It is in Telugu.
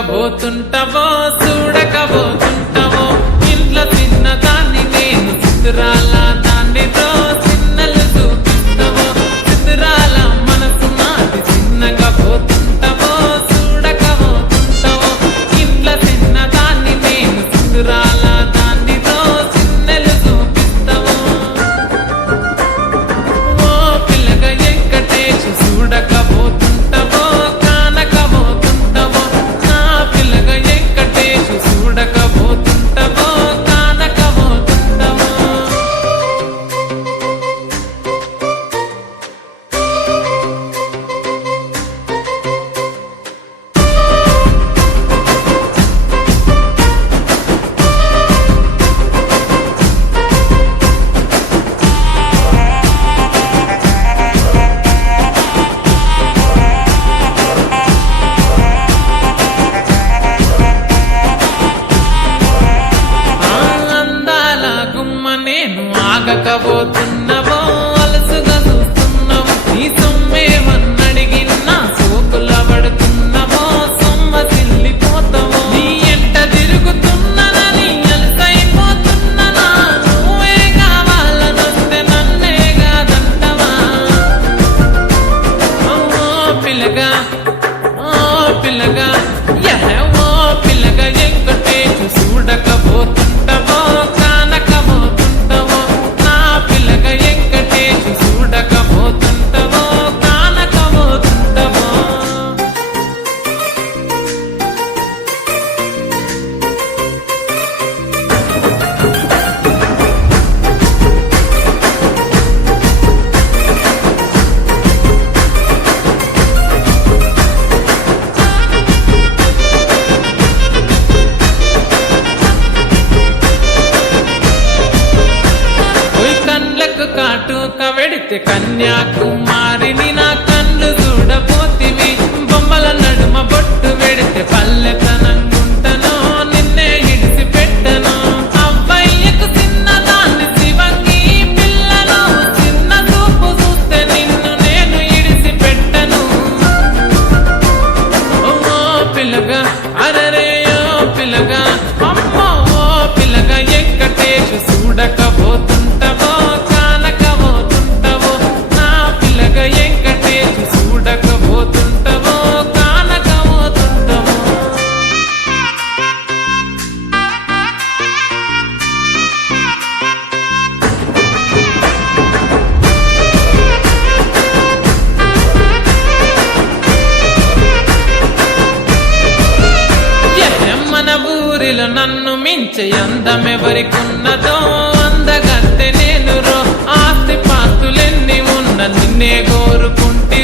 చూడకబోతుంటావో చూడకబోతుంటావో ఇంట్లో చిన్న దాన్ని నేను చిత్రాల దాన్ని చిన్నలు చూపిస్తావో చిత్రాల మనసు నాటి చిన్నగా పోతుంటావో చూడకబోతుంటావో ఇంట్లో చిన్న దాన్ని నేను చిత్రాల దాన్ని చిన్నలు చూపిస్తావో ఓ పిల్లగా వెంకటేష్ చూడకబోతుంటావో కానకబోతుంటావో నా పిల్లగా వెంకటేష్ చూడకబోతుంటావో కానకబోతుంటావో అందాల గుమ్మ నేను ఆగకబోతున్నావో అలసుగా చూస్తున్నావు నీ సొమ్మేమన్నడిగినా సోకుల పడుతున్నావో సొమ్మ సిల్లిపోతావో నీ ఎంట తిరుగుతున్నానని అలసైపోతున్నానా నువ్వే కావాలనొస్తే నన్నే కాదంటవా ఓ పిల్లగా ఓ పిల్లగా ఓ పిల్లగా వెంకటేష్ చూడకబోతుంటావో కానకబోతుంటావో నా పిల్లగా వెంకటేష్ చూడకబోతుంటావో కానకబోతుంటావో కళ్ళకు కాటుక వెడితే కన్యాకుమారిని నా కళ్ళు చూడపోతివి బొమ్మల నడుమ బొట్టు వెడితే పల్లెతనంగుంటనో నిన్నే ఇడిసి పెట్టను అవ్వయ్యకు చిన్నదాన్ని శివంగి పిల్లను చిన్న చూపు చూస్తే నిన్ను నేను ఇడిసి పెట్టను ఓ పిల్లగా అరరే ఓ పిల్లగా అమ్మో ఓ పిల్లగా వెంకటేష్ చూడకబోతుంటావో కానకబోతుంటావో నా పిల్లగా వెంకటేష్ చూడకబోతుంటావో కానకబోతుంటావో మన ఊరిలో నన్ను మించే అందమెవరికున్నదో అందగత్తె నేను రో ఆస్తి పాస్తులెన్ని ఉన్న నిన్నే కోరుకుంటే